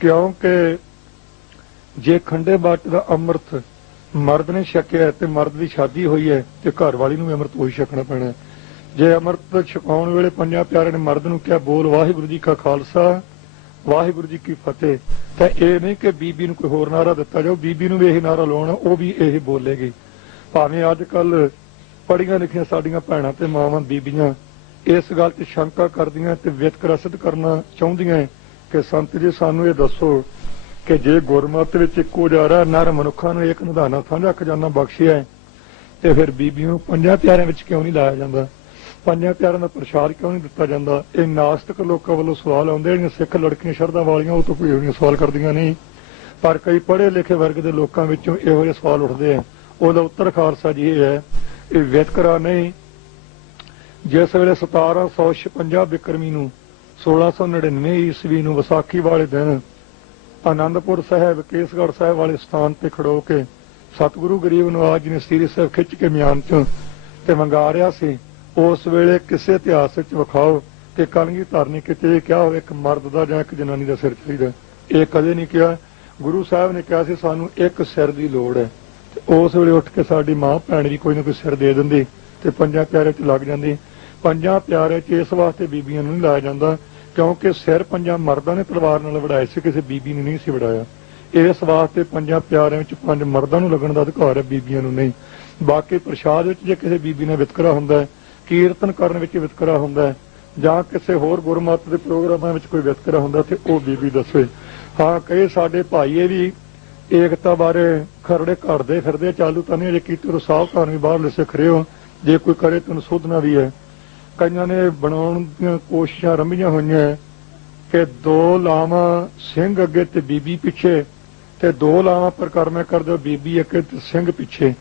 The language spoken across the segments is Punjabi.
ਕਿਉਂਕਿ ਜੇ ਖੰਡੇ ਬਾਟ ਦਾ ਅੰਮ੍ਰਿਤ ਮਰਦ ਨੇ ਛਕਿਆ ਤੇ ਮਰਦ ਦੀ ਸ਼ਾਦੀ ਹੋਈ ਹੈ ਤੇ ਘਰ ਵਾਲੀ ਨੂੰ ਵੀ ਅੰਮ੍ਰਿਤ ਉਹੀ ਛਕਣਾ ਪੈਣਾ ਜੇ ਅੰਮ੍ਰਿਤ ਛਕਾਉਣ ਵੇਲੇ ਪੰਜਾਂ ਪਿਆਰਿਆਂ ਨੇ ਮਰਦ ਨੂੰ ਕਿਹਾ, ਬੋਲ ਵਾਹਿਗੁਰੂ ਜੀ ਕਾ ਖਾਲਸਾ, ਵਾਹਿਗੁਰੂ ਜੀ ਕੀ ਫਤਿਹ, ਤਾਂ ਇਹ ਨਹੀਂ ਕਿ ਬੀਬੀ ਨੂੰ ਕੋਈ ਹੋਰ ਨਾਰਾ ਦਿੱਤਾ ਜਾਓ ਬੀਬੀ ਨੂੰ ਵੀ ਇਹ ਨਾਰਾ ਲਾਉਣਾ, ਉਹ ਵੀ ਇਹ ਬੋਲੇਗੀ। ਭਾਵੇਂ ਅੱਜ ਕੱਲ ਪੜੀਆਂ ਲਿਖੀਆਂ ਸਾਡੀਆਂ ਭੈਣਾਂ ਤੇ ਮਾਵਾਂ, ਬੀਬੀਆਂ ਇਸ ਗੱਲ ਚ ਸ਼ੰਕਾ ਕਰਦੀਆਂ ਤੇ ਵਿਤਕਰਾ ਕਰਨਾ ਚਾਹੁੰਦੀਆਂ ਕਿ ਸੰਤ ਜੀ ਸਾਨੂੰ ਇਹ ਦੱਸੋ ਕਿ ਜੇ ਗੁਰਮਤਿ ਵਿੱਚ ਇੱਕੋ ਜਾਰਾ ਨਰ ਮਨੁੱਖਾਂ ਨੂੰ ਇੱਕ ਨਿਧਾਨਾ ਸਾਂਝਾ ਖਜ਼ਾਨਾ ਬਖਸ਼ਿਆ ਹੈ, ਤੇ ਫਿਰ ਬੀਬੀ ਨੂੰ ਪੰਜਾਂ ਪਿਆਰਿਆਂ ਵਿੱਚ ਕਿਉਂ ਨਹੀਂ ਲਾਇਆ ਜਾਂਦਾ? ਪੰਜਾਂ ਪਿਆਰਿਆਂ ਦਾ ਪ੍ਰਸ਼ਾਦ ਕਿਉਂ ਨਹੀਂ ਦਿੱਤਾ ਜਾਂਦਾ? ਇਹ ਨਾਸਤਿਕ ਲੋਕਾਂ ਵੱਲੋਂ ਸਵਾਲ ਆਉਂਦੇ, ਜਿਹੜੀਆਂ ਸਿੱਖ ਲੜਕੀਆਂ ਸ਼ਰਧਾ ਵਾਲੀਆਂ, ਉਹ ਤੋਂ ਕੋਈ ਨਹੀਂ ਸਵਾਲ ਕਰਦੀਆਂ ਨਹੀਂ। ਪਰ ਕਈ ਪੜ੍ਹੇ ਲਿਖੇ ਵਰਗ ਦੇ ਲੋਕਾਂ ਵਿੱਚੋਂ ਇਹੋ ਜਿਹੇ ਸਵਾਲ ਉੱਠਦੇ ਆ। ਉਹਦਾ ਉੱਤਰ ਖਾਲਸਾ ਜੀ ਇਹ ਹੈ, ਇਹ ਵਿਤਕਰਾ ਨਹੀਂ। ਜਿਸ ਵੇਲੇ 1756 ਬਿਕਰਮੀ ਨੂੰ 1699 ਈਸਵੀ ਨੂੰ ਵਿਸਾਖੀ ਵਾਲੇ ਦਿਨ ਆਨੰਦਪੁਰ ਸਾਹਿਬ, ਕੇਸਗੜ੍ਹ ਸਾਹਿਬ ਵਾਲੇ ਸਥਾਨ ਤੇ ਖੜੋ ਕੇ ਸਤਿਗੁਰੂ ਗਰੀਬ ਨਵਾਜ ਜੀ ਨੇ ਸ੍ਰੀ ਸਾਹਿਬ ਖਿੱਚ ਕੇ ਮਿਆਨ ਚ ਤੇ ਮੰਗਾ ਰਿਹਾ ਸੀ, ਉਸ ਵੇਲੇ ਕਿਸੇ ਇਤਿਹਾਸ ਵਿੱਚ ਵਿਖਾਓ ਕਿ ਕਲਗੀ ਧਰਨੀ ਕਿਤੇ ਕਿਹਾ ਹੋਵੇ ਇੱਕ ਮਰਦ ਦਾ ਜਾਂ ਇੱਕ ਜਨਾਨੀ ਦਾ ਸਿਰ ਚਾਹੀਦਾ। ਇਹ ਕਦੇ ਨਹੀਂ ਕਿਹਾ। ਗੁਰੂ ਸਾਹਿਬ ਨੇ ਕਿਹਾ ਸੀ, ਸਾਨੂੰ ਇੱਕ ਸਿਰ ਦੀ ਲੋੜ ਹੈ। ਤੇ ਉਸ ਵੇਲੇ ਉੱਠ ਕੇ ਸਾਡੀ ਮਾਂ ਭੈਣ ਵੀ ਕੋਈ ਨਾ ਕੋਈ ਸਿਰ ਦੇ ਦਿੰਦੀ ਤੇ ਪੰਜਾਂ ਪਿਆਰੇ ਚ ਲੱਗ ਜਾਂਦੀ। ਪੰਜਾਂ ਪਿਆਰੇ ਚ ਇਸ ਵਾਸਤੇ ਬੀਬੀਆਂ ਨੂੰ ਨਹੀਂ ਲਾਇਆ ਜਾਂਦਾ। ਕਿਉਂਕਿ ਸਿਰ ਪੰਜਾਂ ਮਰਦਾਂ ਨੇ ਤਲਵਾਰ ਨਾਲ ਵੜਾਏ ਸੀ, ਕਿਸੇ ਬੀਬੀ ਨੂੰ ਨਹੀਂ ਸੀ ਵੜਾਇਆ। ਇਸ ਵਾਸਤੇ ਪੰਜਾਂ ਪਿਆਰਿਆਂ ਵਿੱਚ ਪੰਜ ਮਰਦਾਂ ਨੂੰ ਲੱਗਣ ਦਾ ਅਧਿਕਾਰ ਹੈ, ਬੀਬੀਆਂ ਨੂੰ ਨਹੀਂ। ਬਾਕੀ ਪ੍ਰਸ਼ਾਦ ਵਿੱਚ ਜੇ ਕਿਸੇ ਬੀਬੀ ਨਾਲ ਵਿਤਕਰਾ ਹੁੰਦਾ ਹੈ, ਕੀਰਤਨ ਕਰਨ ਵਿੱਚ ਵਿਤਕਰਾ ਹੁੰਦਾ ਹੈ, ਜਾਂ ਕਿਸੇ ਹੋਰ ਗੁਰਮਤ ਦੇ ਪ੍ਰੋਗਰਾਮਾਂ ਵਿੱਚ ਕੋਈ ਵਿਤਕਰਾ ਹੁੰਦਾ ਤੇ ਉਹ ਬੀਬੀ ਦੱਸੇ। ਹਾਂ, ਕਈ ਸਾਡੇ ਭਾਈ ਇਹ ਵੀ ਏਕਤਾ ਬਾਰੇ ਖਰੜੇ ਘੜਦੇ ਫਿਰਦੇ ਚਾਲੂ ਤਾਂ ਨਹੀਂ ਜੇ ਕੀਤੇ ਰੋ ਸਾਵਧਾਨ ਵੀ ਬਾਹਰਲੇ ਸਿੱਖ ਰਹੇ ਹੋ। ਜੇ ਕੋਈ ਕਰੇ ਤੈਨੂੰ ਸੋਧਣਾ ਵੀ ਹੈ। ਕਈਆਂ ਨੇ ਬਣਾਉਣ ਦੀਆਂ ਕੋਸ਼ਿਸ਼ਾਂ ਰੰਭੀਆਂ ਹੋਈਆਂ ਕਿ ਦੋ ਲਾਵਾਂ ਸਿੰਘ ਅੱਗੇ ਤੇ ਬੀਬੀ ਪਿੱਛੇ ਤੇ ਦੋ ਲਾਵਾਂ ਪਰਕਰਮੇ ਕਰਦੇ ਹੋ ਬੀਬੀ ਅੱਗੇ ਤੇ ਸਿੰਘ ਪਿੱਛੇ।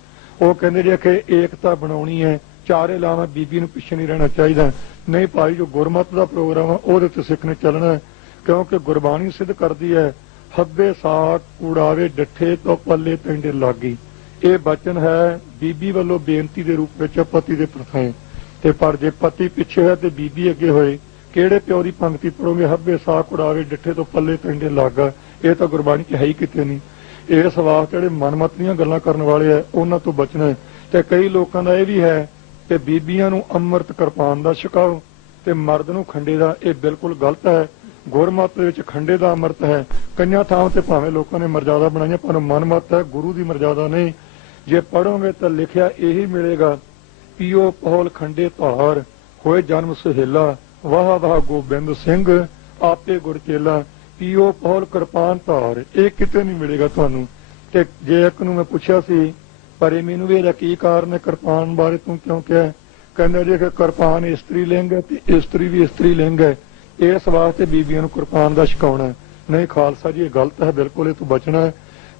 ਉਹ ਕਹਿੰਦੇ ਜੇ ਕਿ ਏਕਤਾ ਬਣਾਉਣੀ ਹੈ, ਚਾਰੇ ਲਾਵਾਂ ਬੀਬੀ ਨੂੰ ਪਿੱਛੇ ਨਹੀਂ ਰਹਿਣਾ ਚਾਹੀਦਾ। ਨਹੀਂ ਭਾਈ, ਜੋ ਗੁਰਮਤ ਦਾ ਪ੍ਰੋਗਰਾਮ ਆ, ਉਹਦੇ ਤੇ ਸਿੱਖ ਨੇ ਚੱਲਣਾ ਕਿਉਂਕਿ ਗੁਰਬਾਣੀ ਸਿੱਧ ਕਰਦੀ ਹੈ, ਹੱਬੇ ਸਾਕ ਕੂੜਾਵੇ ਡੱਠੇ ਤੋਂ ਪੱਲੇ ਪਿੰਡੇ ਲਾਗੀ। ਇਹ ਬਚਨ ਹੈ ਬੀਬੀ ਵੱਲੋਂ ਬੇਨਤੀ ਦੇ ਰੂਪ ਵਿੱਚ, ਪਤੀ ਦੇ ਪ੍ਰਥਾਏ ਤੇ ਪਰ ਜੇ ਪਤੀ ਪਿੱਛੇ ਹੋਇਆ ਤੇ ਬੀਬੀ ਅੱਗੇ ਹੋਏ, ਕਿਹੜੇ ਪਿਓ ਦੀ ਪੰਕਤੀ ਪੜੋਗੇ? ਹੱਬੇ ਸਾਕ ਉਡਾਵੇ ਡਿੱਠੇ ਤੋਂ ਪੱਲੇ ਪਿੰਡੇ ਲੱਗਾ। ਇਹ ਤਾਂ ਗੁਰਬਾਣੀ 'ਚ ਹੈ ਹੀ ਕਿਤੇ ਨਹੀਂ। ਇਸ ਵਾਸਤੇ ਜਿਹੜੇ ਮਨਮਤ ਦੀਆਂ ਗੱਲਾਂ ਕਰਨ ਵਾਲੇ ਆ, ਉਹਨਾਂ ਤੋਂ ਬਚਣਾ ਤੇ ਕਈ ਲੋਕਾਂ ਦਾ ਇਹ ਵੀ ਹੈ ਕਿ ਬੀਬੀਆਂ ਨੂੰ ਅੰਮ੍ਰਿਤ ਕਿਰਪਾਨ ਦਾ ਛਕਾਓ ਤੇ ਮਰਦ ਨੂੰ ਖੰਡੇ ਦਾ, ਇਹ ਬਿਲਕੁਲ ਗਲਤ ਹੈ। ਗੁਰਮਤ ਦੇ ਵਿੱਚ ਖੰਡੇ ਦਾ ਅੰਮ੍ਰਿਤ ਹੈ। ਕਈਆਂ ਥਾਵਾਂ ਤੇ ਭਾਵੇਂ ਲੋਕਾਂ ਨੇ ਮਰਜ਼ਾਦਾ ਬਣਾਈਆਂ, ਪਰ ਮਨਮਤ ਹੈ, ਗੁਰੂ ਦੀ ਮਰਜ਼ਾਦਾ ਨਹੀਂ। ਜੇ ਪੜੋਗੇ ਤਾਂ ਲਿਖਿਆ ਇਹੀ ਮਿਲੇਗਾ ਪੀਓ ਪਹਲ ਖੰਡੇ ਧਾਰ ਹੋਏ ਜਨਮ ਸੁਹੇਲਾ, ਵਾਹ ਵਾਹ ਗੋਬਿੰਦ ਸਿੰਘ, ਆਪੇ ਗੁਰਚੇਲਾ ਪੀਓ ਪਹਲ ਕਿਰਪਾਨ ਧਾਰ, ਇਹ ਕਿਤੇ ਨਹੀਂ ਮਿਲੇਗਾ ਤੁਹਾਨੂੰ। ਤੇ ਜੇ ਇੱਕ ਨੂੰ ਮੈਂ ਪੁੱਛਿਆ ਸੀ, ਪਰ ਇਹ ਮੈਨੂੰ ਵੀ ਇਹਦਾ ਕੀ ਕਾਰਨ ਹੈ, ਕਿਰਪਾਨ ਬਾਰੇ ਤੂੰ ਕਿਉਂ ਕਿਹਾ? ਕਹਿੰਦਾ ਜੇ ਕਿਰਪਾਨ ਇਸਤਰੀ ਲਿੰਗ ਹੈ ਤੇ ਇਸਤਰੀ ਵੀ ਇਸਤਰੀ ਲਿੰਗ ਹੈ। ਇਸ ਵਾਸਤੇ ਬੀਬੀਆਂ ਨੂੰ ਕਿਰਪਾਨ ਦਾ ਛਕਾਉਣਾ ਨਹੀਂ, ਖਾਲਸਾ ਜੀ, ਇਹ ਗਲਤ ਹੈ, ਬਿਲਕੁਲ ਇਹ ਤੋਂ ਬਚਣਾ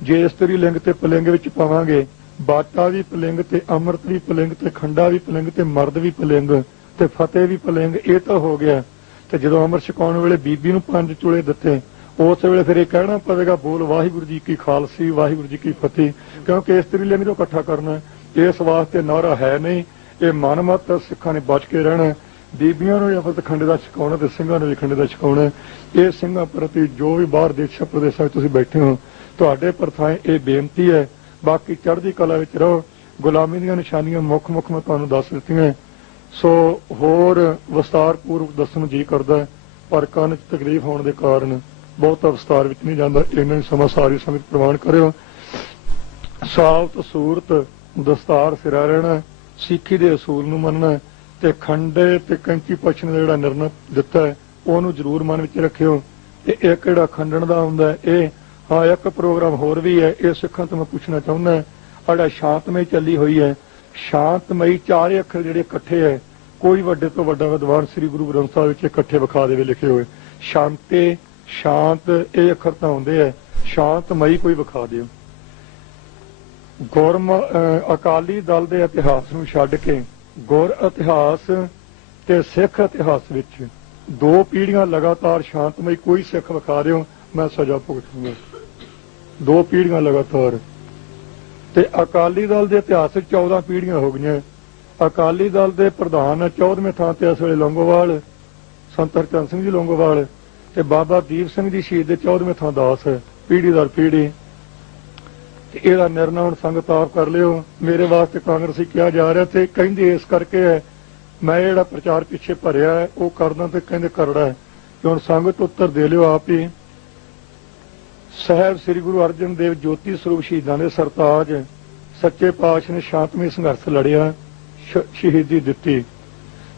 ਜੇ ਇਸਤਰੀ ਲਿੰਗ ਤੇ ਪਲਿੰਗ ਵਿੱਚ ਪਾਵਾਂਗੇ ਬਾਟਾ ਵੀ ਪਲਿੰਗ ਤੇ ਅੰਮ੍ਰਿਤ ਵੀ ਪਲਿੰਗ ਤੇ ਖੰਡਾ ਵੀ ਪਲਿੰਗ ਤੇ ਮਰਦ ਵੀ ਪਲਿੰਗ ਤੇ ਫਤਿਹ ਵੀ ਪਲਿੰਗ, ਇਹ ਤਾਂ ਹੋ ਗਿਆ। ਤੇ ਜਦੋਂ ਅੰਮ੍ਰਿਤ ਛਕਾਉਣ ਵੇਲੇ ਬੀਬੀ ਨੂੰ ਪੰਜ ਚੂਲੇ ਦਿੱਤੇ, ਉਸ ਵੇਲੇ ਫਿਰ ਇਹ ਕਹਿਣਾ ਪਵੇਗਾ, ਬੋਲ ਵਾਹਿਗੁਰੂ ਜੀ ਕੀ ਖਾਲਸੀ, ਵਾਹਿਗੁਰੂ ਜੀ ਕੀ ਫਤਿਹ, ਕਿਉਂਕਿ ਇਸ ਤਰੀ ਲਿੰਗ ਨੂੰ ਇਕੱਠਾ ਕਰਨਾ। ਇਸ ਵਾਸਤੇ ਨਾਰਾ ਹੈ ਨਹੀਂ, ਇਹ ਮਨਮਤ ਸਿੱਖਾਂ ਨੇ ਬਚ ਕੇ ਰਹਿਣਾ। ਬੀਬੀਆਂ ਨੂੰ ਅਮਰਤ ਖੰਡੇ ਦਾ ਛਕਾਉਣਾ ਤੇ ਸਿੰਘਾਂ ਨੂੰ ਵੀ ਖੰਡੇ ਦਾ ਛਕਾਉਣਾ। ਇਹ ਸਿੰਘਾਂ ਪ੍ਰਤੀ ਜੋ ਵੀ ਬਾਹਰ ਦੇਸ਼ਾਂ ਪ੍ਰਦੇਸ਼ਾਂ ਵਿੱਚ ਤੁਸੀਂ ਬੈਠੇ ਹੋ, ਤੁਹਾਡੇ ਪ੍ਰਥਾਏ ਇਹ ਬੇਨਤੀ ਹੈ ਬਾਕੀ ਚੜ੍ਹਦੀ ਕਲਾ ਵਿੱਚ ਰਹੋ। ਗੁਲਾਮੀ ਦੀਆਂ ਨਿਸ਼ਾਨੀਆਂ ਮੁੱਖ ਮੁੱਖ ਮੈਂ ਤੁਹਾਨੂੰ ਦੱਸ ਦਿੱਤੀਆਂ। ਸੋ ਹੋਰ ਵਿਸਤਾਰ ਪੂਰਵਕ ਦੱਸਣ ਨੂੰ ਜੀ ਕਰਦਾ ਪਰ ਕੰਨ 'ਚ ਤਕਲੀਫ ਹੋਣ ਦੇ ਕਾਰਨ ਬਹੁਤ ਵਿਸਤਾਰ ਵਿੱਚ ਨਹੀਂ ਜਾਂਦਾ। ਇਹਨਾਂ ਨੂੰ ਸਮਾਂ ਸਾਰੀ ਸੰਗਤ ਪ੍ਰਵਾਨ ਕਰਿਓ। ਸਾਲਤ ਸੂਰਤ ਦਸਤਾਰ ਸਿਰਾ ਰਹਿਣਾ ਸਿੱਖੀ ਦੇ ਅਸੂਲ ਨੂੰ ਮੰਨਣਾ ਤੇ ਖੰਡੇ ਤੇ ਕੰਚੀ ਪਛਣ ਦਾ ਜਿਹੜਾ ਨਿਰਣਾ ਦਿੱਤਾ ਹੈ, ਉਹਨੂੰ ਜ਼ਰੂਰ ਮਨ ਵਿੱਚ ਰੱਖਿਓ। ਤੇ ਇੱਕ ਜਿਹੜਾ ਖੰਡਣ ਦਾ ਹੁੰਦਾ ਇਹ ਹਾਂ, ਇੱਕ ਪ੍ਰੋਗਰਾਮ ਹੋਰ ਵੀ ਹੈ, ਇਹ ਸਿੱਖਾਂ ਤੋਂ ਮੈਂ ਪੁੱਛਣਾ ਚਾਹੁੰਦਾ ਹਾਂ ਸ਼ਾਂਤਮਈ ਚੱਲੀ ਹੋਈ ਹੈ। ਸ਼ਾਂਤਮਈ ਚਾਰੇ ਅੱਖਰ ਜਿਹੜੇ ਇਕੱਠੇ ਹੈ, ਕੋਈ ਵੱਡੇ ਤੋਂ ਵੱਡਾ ਵਿਦਵਾਨ ਸ੍ਰੀ ਗੁਰੂ ਗ੍ਰੰਥ ਸਾਹਿਬ ਵਿੱਚ ਇਕੱਠੇ ਵਿਖਾ ਦੇਵੇ ਲਿਖੇ ਹੋਏ। ਸ਼ਾਂਤੇ, ਸ਼ਾਂਤ, ਇਹ ਅੱਖਰ ਤਾਂ ਹੁੰਦੇ ਹੈ, ਸ਼ਾਂਤਮਈ ਕੋਈ ਵਿਖਾ ਦਿਓ। ਗੁਰਮ ਅਕਾਲੀ ਦਲ ਦੇ ਇਤਿਹਾਸ ਨੂੰ ਛੱਡ ਕੇ ਗੁਰ ਇਤਿਹਾਸ ਤੇ ਸਿੱਖ ਇਤਿਹਾਸ ਵਿੱਚ ਦੋ ਪੀੜ੍ਹੀਆਂ ਲਗਾਤਾਰ ਸ਼ਾਂਤਮਈ ਕੋਈ ਸਿੱਖ ਵਿਖਾ ਦਿਓ, ਮੈਂ ਸਜ਼ਾ ਭੁਗਤੂੰਗਾ। ਦੋ ਪੀੜ੍ਹੀਆਂ ਲਗਾਤਾਰ। ਤੇ ਅਕਾਲੀ ਦਲ ਦੇ ਇਤਿਹਾਸ ਵਿੱਚ 14 ਪੀੜ੍ਹੀਆਂ ਹੋ ਗਈਆਂ। ਅਕਾਲੀ ਦਲ ਦੇ ਪ੍ਰਧਾਨ 14ਵੇਂ ਥਾਂ ਤੇ ਇਸ ਵੇਲੇ ਲੰਗੋਵਾਲ ਸੰਤ ਹਰਚੰਦ ਸਿੰਘ ਜੀ ਲੰਗੋਵਾਲ ਤੇ ਬਾਬਾ ਦੀਪ ਸਿੰਘ ਜੀ ਸ਼ਹੀਦ ਦੇ 14ਵੇਂ ਥਾਂ ਦਾਸ ਹੈ ਪੀੜੀ ਦਰ ਪੀੜੀ ਤੇ ਇਹਦਾ ਨਿਰਣਾ ਹੁਣ ਸੰਗਤ ਆਪ ਕਰ ਲਿਓ। ਮੇਰੇ ਵਾਸਤੇ ਕਾਂਗਰਸੀ ਕਿਹਾ ਜਾ ਰਿਹਾ ਤੇ ਕਹਿੰਦੇ ਇਸ ਕਰਕੇ ਹੈ, ਮੈਂ ਜਿਹੜਾ ਪ੍ਰਚਾਰ ਪਿੱਛੇ ਭਰਿਆ ਉਹ ਕਰਦਾ ਤੇ ਕਹਿੰਦੇ ਕਰੜਾ ਹੈ। ਤੇ ਹੁਣ ਸੰਗਤ ਉੱਤਰ ਦੇ ਲਿਓ ਆਪ ਹੀ। ਸਾਹਿਬ ਸ੍ਰੀ ਗੁਰੂ ਅਰਜਨ ਦੇਵ ਜੋਤੀ ਸਰੂਪ ਸ਼ਹੀਦਾਂ ਦੇ ਸਰਤਾਜ, ਸੱਚੇ ਪਾਤਸ਼ਾਹ ਨੇ ਸ਼ਾਂਤਮਈ ਸੰਘਰਸ਼ ਲੜਿਆ ਸ਼ਹੀਦੀ ਦਿੱਤੀ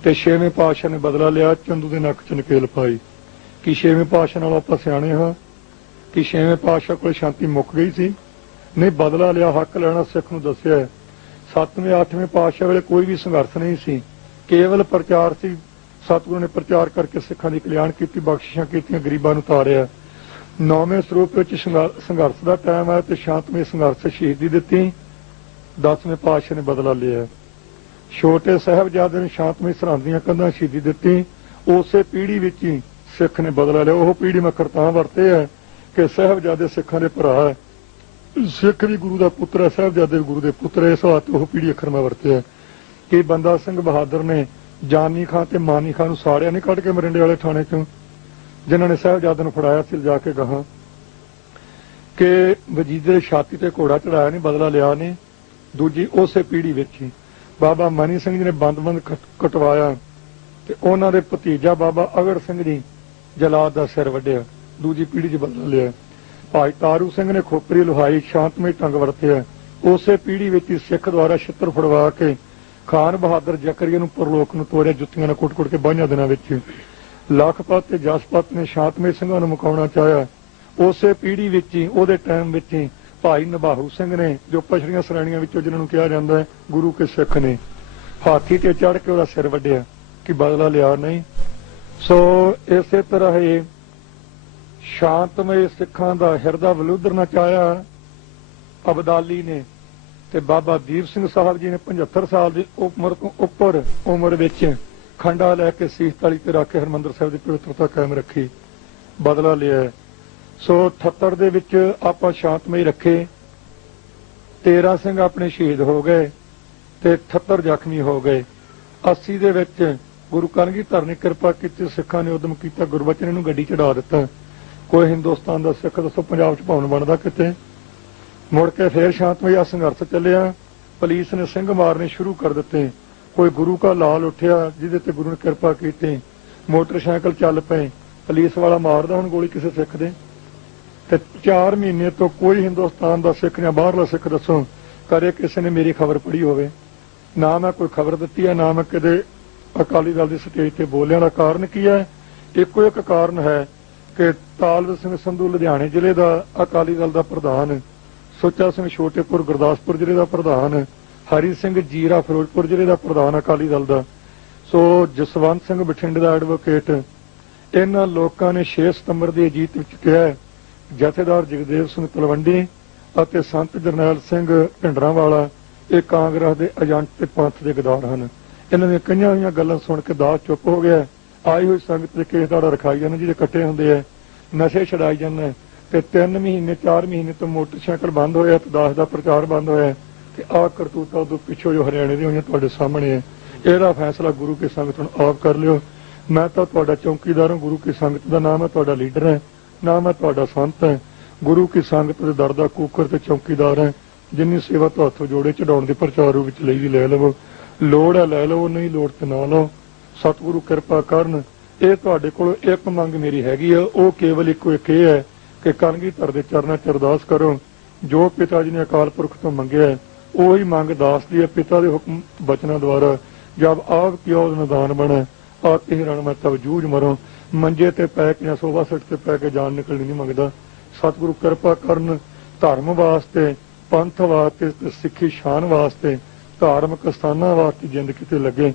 ਤੇ ਛੇਵੇਂ ਪਾਤਸ਼ਾਹ ਨੇ ਬਦਲਾ ਲਿਆ, ਚੰਦੂ ਦੇ ਨੱਕ ਚ ਨਕੇਲ ਪਾਈ। ਕਿ ਛੇਵੇਂ ਪਾਤਸ਼ਾਹ ਨਾਲ ਆਪਾਂ ਸਿਆਣੇ ਹਾਂ? ਕਿ ਛੇਵੇਂ ਪਾਤਸ਼ਾਹ ਕੋਲ ਸ਼ਾਂਤੀ ਮੁੱਕ ਗਈ ਸੀ? ਨਹੀਂ, ਬਦਲਾ ਲਿਆ, ਹੱਕ ਲੈਣਾ ਸਿੱਖ ਨੂੰ ਦੱਸਿਆ ਸੱਤਵੇਂ, ਅੱਠਵੇਂ ਪਾਤਸ਼ਾਹ ਵੇਲੇ ਕੋਈ ਵੀ ਸੰਘਰਸ਼ ਨਹੀਂ ਸੀ। ਕੇਵਲ ਪ੍ਰਚਾਰ ਸੀ। ਸਤਿਗੁਰੂ ਨੇ ਪ੍ਰਚਾਰ ਕਰਕੇ ਸਿੱਖਾਂ ਦੀ ਕਲਿਆਣ ਕੀਤੀ, ਬਖਸ਼ਿਸ਼ਾਂ ਕੀਤੀਆਂ, ਗਰੀਬਾਂ ਨੂੰ ਤਾਰਿਆ। ਨੌਵੇਂ ਸਰੂਪ ਵਿੱਚ ਸੰਘਰਸ਼ ਦਾ ਟਾਈਮ ਹੈ ਤੇ ਸ਼ਾਂਤਮਈ ਸੰਘਰਸ਼ ਸ਼ਹੀਦੀ ਦਿੱਤੀ। ਦਸਵੇਂ ਪਾਤਸ਼ਾਹ ਨੇ ਬਦਲਾ ਲਿਆ। ਛੋਟੇ ਸਾਹਿਬਜ਼ਾਦੇ ਨੇ ਸ਼ਾਂਤਮਈ ਸਰਹੰਦ ਦੀਆਂ ਕੰਧਾਂ ਸ਼ਹੀਦੀ ਦਿੱਤੀ। ਉਸੇ ਪੀੜ੍ਹੀ ਵਿੱਚ ਹੀ ਸਿੱਖ ਨੇ ਬਦਲਾ ਲਿਆ। ਉਹ ਪੀੜ੍ਹੀ ਮੈਂ ਕਰਤਾਂ ਵਰਤੇ ਹੈ ਕਿ ਸਾਹਿਬਜ਼ਾਦੇ ਸਿੱਖਾਂ ਦੇ ਭਰਾ ਹੈ। ਸਿੱਖ ਵੀ ਗੁਰੂ ਦਾ ਪੁੱਤਰ ਹੈ, ਸਾਹਿਬਜ਼ਾਦੇ ਵੀ ਗੁਰੂ ਦੇ ਪੁੱਤਰ ਹੈ। ਇਸ ਵਾਸਤੇ ਉਹ ਪੀੜ੍ਹੀ ਅੱਖਰ ਮੈਂ ਵਰਤਿਆ ਕਿ ਬੰਦਾ ਸਿੰਘ ਬਹਾਦਰ ਨੇ ਜਾਨੀ ਖਾਂ ਤੇ ਮਾਨੀ ਖਾਂ ਨੂੰ ਸਾੜਿਆ ਨਹੀਂ ਕੱਢ ਕੇ ਮਰਿੰਡੇ ਵਾਲੇ ਥਾਣੇ ਚੋਂ ਜਿਨ੍ਹਾਂ ਨੇ ਸਾਹਿਬਜ਼ਾਦੇ ਨੂੰ ਫੜਾਇਆ ਸੀ, ਲਿਜਾ ਕੇ ਗਾਹਾਂ ਕਿ ਵਜੀਦ ਦੇ ਛਾਤੀ ਤੇ ਘੋੜਾ ਚੜਾਇਆ ਨਹੀਂ, ਬਦਲਾ ਲਿਆ ਨੇ ਦੂਜੀ ਉਸੇ ਪੀੜੀ ਵਿੱਚ ਹੀ। ਬਾਬਾ ਮਨੀ ਸਿੰਘ ਜੀ ਨੇ ਬੰਦ-ਬੰਦ ਕਟਵਾਇਆ ਤੇ ਉਹਨਾਂ ਦੇ ਭਤੀਜਾ ਬਾਬਾ ਅਗੜ ਸਿੰਘ ਜੀ ਜਲਾਦ ਦਾ ਸਿਰ ਵੱਢਿਆ, ਦੂਜੀ ਪੀੜੀ 'ਚ ਬਦਲਾ ਲਿਆ। ਭਾਈ ਤਾਰੂ ਸਿੰਘ ਨੇ ਖੋਪਰੀ ਲੁਹਾਈ, ਸ਼ਾਂਤਮਈ ਢੰਗ ਵਰਤਿਆ। ਉਸੇ ਪੀੜੀ ਵਿੱਚ ਹੀ ਸਿੱਖ ਦੁਆਰਾ ਛਿੱਤਰ ਫੜਵਾ ਕੇ ਖਾਨ ਬਹਾਦਰ ਜ਼ਕਰੀਆ ਨੂੰ ਪਰਲੋਕ ਨੂੰ ਤੋੜਿਆ ਜੁੱਤੀਆਂ ਨਾਲ ਕੁੱਟ-ਕੁੱਟ ਕੇ ਬਾਈਆਂ ਦਿਨਾਂ ਵਿੱਚ। ਲਖਪਤ ਤੇ ਜਸਪਤ ਨੇ ਸ਼ਾਂਤਮਈ ਸਿੰਘਾਂ ਨੂੰ ਮੁਕਾਉਣਾ ਚਾਹਿਆ। ਉਸੇ ਪੀੜ੍ਹੀ ਵਿੱਚ ਹੀ, ਉਹਦੇ ਟਾਈਮ ਵਿੱਚ ਹੀ ਭਾਈ ਨਬਾਹੂ ਸਿੰਘ ਨੇ, ਜੋ ਪਛੜੀਆਂ ਸ਼੍ਰੇਣੀਆਂ ਵਿੱਚੋਂ ਜਿਨ੍ਹਾਂ ਨੂੰ ਕਿਹਾ ਜਾਂਦਾ ਹੈ, ਗੁਰੂ ਕੇ ਸਿੱਖ ਨੇ, ਹਾਥੀ ਤੇ ਚੜ ਕੇ ਉਹਦਾ ਸਿਰ ਵੱਢਿਆ ਕਿ ਬਦਲਾ ਲਿਆ ਨਹੀਂ। ਸੋ ਇਸੇ ਤਰ੍ਹਾਂ ਇਹ ਸ਼ਾਂਤਮਈ ਸਿੱਖਾਂ ਦਾ ਹਿਰਦਾ ਵਲੂਦਰ ਚਾਹਿਆ ਅਬਦਾਲੀ ਨੇ ਤੇ ਬਾਬਾ ਦੀਪ ਸਿੰਘ ਸਾਹਿਬ ਜੀ ਨੇ 75 ਸਾਲ ਦੀ ਉਮਰ ਤੋਂ ਉੱਪਰ ਉਮਰ ਵਿੱਚ ਖੰਡਾ ਲੈ ਕੇ ਸੀਸ ਤਾਲੀ ਤੇ ਰੱਖ ਕੇ ਹਰਮੰਦਰ ਸਾਹਿਬ ਦੀ ਪਵਿੱਤਰਤਾ ਕਾਇਮ ਰੱਖੀ, ਬਦਲਾ ਲਿਆ। ਸੋ 78 ਦੇ ਵਿੱਚ ਆਪਾਂ ਸ਼ਾਂਤਮਈ ਰੱਖੇ। 13 ਸਿੰਘ ਆਪਣੇ ਸ਼ਹੀਦ ਹੋ ਗਏ ਤੇ 78 ਜ਼ਖਮੀ ਹੋ ਗਏ। 80 ਦੇ ਵਿੱਚ ਗੁਰੂ ਕਲਗੀਧਰ ਨੇ ਕਿਰਪਾ ਕੀਤੀ, ਸਿੱਖਾਂ ਨੇ ਉਦਮ ਕੀਤਾ, ਗੁਰਬਚਨ ਨੂੰ ਗੱਡੀ ਚੜਾ ਦਿੱਤਾ। ਕੋਈ ਹਿੰਦੁਸਤਾਨ ਦਾ ਸਿੱਖ ਦੱਸੋ, ਪੰਜਾਬ 'ਚ ਭਵਨ ਬਣਦਾ ਕਿਤੇ ਮੁੜ ਕੇ ਫੇਰ ਸ਼ਾਂਤਮਈ ਆ ਸੰਘਰਸ਼ ਚੱਲਿਆ। ਪੁਲਿਸ ਨੇ ਸਿੰਘ ਮਾਰਨੇ ਸ਼ੁਰੂ ਕਰ ਦਿੱਤੇ। ਕੋਈ ਗੁਰੂ ਕਾ ਲਾਲ ਉੱਠਿਆ, ਜਿਹਦੇ ਤੇ ਗੁਰੂ ਨੇ ਕਿਰਪਾ ਕੀਤੀ, ਮੋਟਰਸਾਈਕਲ ਚੱਲ ਪਏ, ਪੁਲਿਸ ਵਾਲਾ ਮਾਰਦਾ, ਹੁਣ ਗੋਲੀ ਕਿਸੇ ਸਿੱਖ ਦੇ? ਤੇ 4 ਮਹੀਨੇ ਤੋਂ ਕੋਈ ਹਿੰਦੁਸਤਾਨ ਦਾ ਸਿੱਖ ਜਾਂ ਬਾਹਰਲਾ ਸਿੱਖ ਦੱਸੋ ਕਰੇ ਕਿਸੇ ਨੇ ਮੇਰੀ ਖਬਰ ਪੜੀ ਹੋਵੇ? ਨਾ ਮੈਂ ਕੋਈ ਖਬਰ ਦਿੱਤੀ ਹੈ, ਨਾ ਮੈਂ ਕਦੇ ਅਕਾਲੀ ਦਲ ਦੀ ਸਟੇਜ ਤੇ ਬੋਲਿਆ ਦਾ ਕਾਰਨ ਕੀ ਹੈ? ਇੱਕੋ ਇੱਕ ਕਾਰਨ ਹੈ ਕਿ ਤਾਲਬ ਸਿੰਘ ਸੰਧੂ ਲੁਧਿਆਣੇ ਜ਼ਿਲ੍ਹੇ ਦਾ ਅਕਾਲੀ ਦਲ ਦਾ ਪ੍ਰਧਾਨ, ਸੁੱਚਾ ਸਿੰਘ ਛੋਟੇਪੁਰ ਗੁਰਦਾਸਪੁਰ ਜ਼ਿਲ੍ਹੇ ਦਾ ਪ੍ਰਧਾਨ ਹਰੀ ਸਿੰਘ ਜੀਰਾ ਫਿਰੋਜ਼ਪੁਰ ਜ਼ਿਲ੍ਹੇ ਦਾ ਪ੍ਰਧਾਨ ਅਕਾਲੀ ਦਲ ਦਾ। ਸੋ ਜਸਵੰਤ ਸਿੰਘ ਬਠਿੰਡੇ ਦਾ ਐਡਵੋਕੇਟ ਇਹਨਾਂ ਲੋਕਾਂ ਨੇ 6 ਸਤੰਬਰ ਦੀ ਅਜੀਤ ਵਿੱਚ ਕਿਹਾ ਹੈ, ਜਥੇਦਾਰ ਜਗਦੇਵ ਸਿੰਘ ਤਲਵੰਡੀ ਅਤੇ ਸੰਤ ਜਰਨੈਲ ਸਿੰਘ ਢਿੰਡਰਾਂ ਵਾਲਾ ਇਹ ਕਾਂਗਰਸ ਦੇ ਏਜੰਟ ਤੇ ਪੰਥ ਦੇ ਗਦਾਰ ਹਨ। ਇਹਨਾਂ ਦੀਆਂ ਕਈਆਂ ਹੋਈਆਂ ਗੱਲਾਂ ਸੁਣ ਕੇ ਦਾਸ ਚੁੱਪ ਹੋ ਗਿਆ ਆਈ ਹੋਈ ਸੰਗਤ ਦੇ ਕੇਸ ਦਾੜਾ ਰਖਾਈ ਜਾਂਦੇ ਜਿਹੜੇ ਇਕੱਠੇ ਹੁੰਦੇ ਆ। ਨਸ਼ੇ ਛਡਾਈ ਜਾਂਦੇ ਤੇ 3 ਮਹੀਨੇ 4 ਮਹੀਨੇ ਤੋਂ ਮੋਟਰਸਾਈਕਲ ਬੰਦ ਹੋਇਆ ਤੇ ਦਾਸ ਦਾ ਪ੍ਰਚਾਰ ਬੰਦ ਹੋਇਆ। ਤੇ ਆਹ ਕਰਤੂਤਾਂ ਉਦੋਂ ਪਿੱਛੋਂ ਜੋ ਹਰਿਆਣੇ ਦੀ ਹੋਈਆਂ ਤੁਹਾਡੇ ਸਾਹਮਣੇ ਹੈ, ਇਹਦਾ ਫੈਸਲਾ ਗੁਰੂ ਕੀ ਸੰਗਤ ਨੂੰ ਆਪ ਕਰ ਲਿਓ। ਮੈਂ ਤਾਂ ਤੁਹਾਡਾ ਚੌਕੀਦਾਰ ਹਾਂ, ਗੁਰੂ ਕੀ ਸੰਗਤ ਦਾ ਨਾਮ ਹੈ, ਤੁਹਾਡਾ ਲੀਡਰ ਹੈ, ਨਾਮ ਹੈ ਤੁਹਾਡਾ ਸੰਤ ਹੈ। ਗੁਰੂ ਕੀ ਸੰਗਤ ਦੇ ਦਰ ਦਾ ਕੂਕਰ ਤੇ ਚੌਕੀਦਾਰ ਹੈ। ਜਿੰਨੀ ਸੇਵਾ ਤੋਂ ਜੋੜੇ ਚੜਾਉਣ ਦੇ ਪ੍ਰਚਾਰ ਵਿੱਚ ਲਈ ਲੈ ਲਵੋ। ਲੋੜ ਹੈ ਲੈ ਲਵੋ, ਨਹੀਂ ਲੋੜ ਤੇ ਨਾ ਲਓ। ਸਤਿਗੁਰੂ ਕਿਰਪਾ ਕਰਨ, ਇਹ ਤੁਹਾਡੇ ਕੋਲ ਇੱਕ ਮੰਗ ਮੇਰੀ ਹੈਗੀ ਆ, ਉਹ ਕੇਵਲ ਇੱਕੋ ਇੱਕ ਇਹ ਹੈ ਕਿ ਕਲਗੀਧਰ ਦੇ ਚਰਨਾਂ 'ਚ ਅਰਦਾਸ ਕਰੋ। ਜੋ ਪਿਤਾ ਜੀ ਨੇ ਅਕਾਲ ਪੁਰਖ ਤੋਂ ਮੰਗਿਆ ਉਹੀ ਮੰਗ ਦਾਸ ਦੀ ਹੈ ਪਿਤਾ ਦੇ ਹੁਕਮ ਬਚਨਾਂ ਦੁਆਰਾ। ਜਦ ਆਪ ਕਿਉ ਨਿਦਾਨ ਬਣੇ ਆਤੇ ਰਣ ਮੈਂ ਤਬ ਜੂਝ ਮਰੋ। ਮੰਜੇ ਤੇ ਪੈ ਕੇ ਜਾਂ ਸੋਭਾ ਸੱਟ ਤੇ ਪੈ ਕੇ ਜਾਨ ਨਿਕਲਣੀ ਨਹੀਂ ਮੰਗਦਾ। ਸਤਿਗੁਰੂ ਕਿਰਪਾ ਕਰਨ ਧਰਮ ਵਾਸਤੇ, ਪੰਥ ਵਾਸਤੇ ਸਿੱਖੀ ਸ਼ਾਨ ਵਾਸਤੇ ਧਾਰਮਿਕ ਸਥਾਨਾਂ ਵਾਸਤੇ ਜ਼ਿੰਦਗੀ ਤੇ ਲੱਗੇ।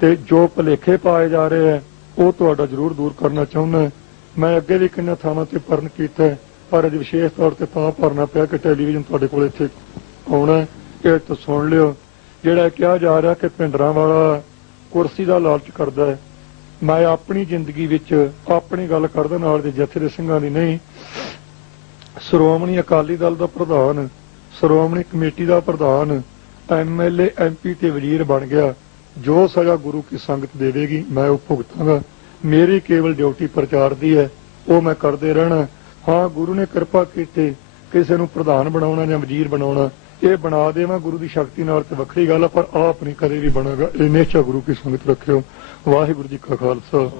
ਤੇ ਜੋ ਭਲੇਖੇ ਪਾਏ ਜਾ ਰਹੇ ਹੈ, ਉਹ ਤੁਹਾਡਾ ਜ਼ਰੂਰ ਦੂਰ ਕਰਨਾ ਚਾਹੁੰਦਾ ਮੈਂ ਅੱਗੇ ਵੀ ਕਿੰਨਾ ਥਾਵਾਂ ਤੇ ਪਰਨ ਕੀਤਾ ਪਰ ਅੱਜ ਵਿਸ਼ੇਸ਼ ਤੌਰ ਤੇ ਤਾਂ ਭਰਨਾ ਪਿਆ ਕਿ ਟੈਲੀਵਿਜ਼ਨ ਤੁਹਾਡੇ ਕੋਲ ਇੱਥੇ ਆਉਣਾ ਇਹ ਤਾਂ ਸੁਣ ਲਿਓ। ਜਿਹੜਾ ਕਿਹਾ ਜਾ ਰਿਹਾ ਕਿ ਭਿੰਡਰਾਂ ਵਾਲਾ ਕੁਰਸੀ ਦਾ ਲਾਲਚ ਕਰਦਾ ਹੈ, ਮੈਂ ਆਪਣੀ ਜ਼ਿੰਦਗੀ ਵਿੱਚ ਆਪਣੀ ਗੱਲ ਕਰਦਾ ਨਾਲ ਦੇ ਜਥੇ ਦੇ ਸਿੰਘਾਂ ਦੀ ਨਹੀਂ। ਸ਼੍ਰੋਮਣੀ ਅਕਾਲੀ ਦਲ ਦਾ ਪ੍ਰਧਾਨ, ਸ਼੍ਰੋਮਣੀ ਕਮੇਟੀ ਦਾ ਪ੍ਰਧਾਨ ਐਮਐਲਏ ਐਮਪੀ ਤੇ ਵਜ਼ੀਰ ਬਣ ਗਿਆ। ਜੋ ਸਜ਼ਾ ਗੁਰੂ ਕੀ ਸੰਗਤ ਦੇਵੇਗੀ, ਮੈਂ ਉਹ ਭੁਗਤਾਂਗਾ। ਮੇਰੀ ਕੇਵਲ ਡਿਊਟੀ ਪ੍ਰਚਾਰ ਦੀ ਹੈ, ਉਹ ਮੈਂ ਕਰਦੇ ਰਹਿਣਾ। ਹਾਂ, ਗੁਰੂ ਨੇ ਕਿਰਪਾ ਕੀਤੀ, ਕਿਸੇ ਨੂੰ ਪ੍ਰਧਾਨ ਬਣਾਉਣਾ ਜਾਂ ਵਜ਼ੀਰ ਬਣਾਉਣਾ। ਇਹ ਬਣਾ ਦੇਵਾਂ ਗੁਰੂ ਦੀ ਸ਼ਕਤੀ ਨਾਲ ਤੇ ਵੱਖਰੀ ਗੱਲ ਆ, ਪਰ ਆਪ ਨਹੀਂ ਕਦੇ ਵੀ ਬਣਾਗਾ। ਇਹ ਨਿਸ਼ਚਾ ਗੁਰੂ ਕੀ ਸੰਗਤ ਰੱਖਿਓ। ਵਾਹਿਗੁਰੂ ਜੀ ਕਾ ਖਾਲਸਾ।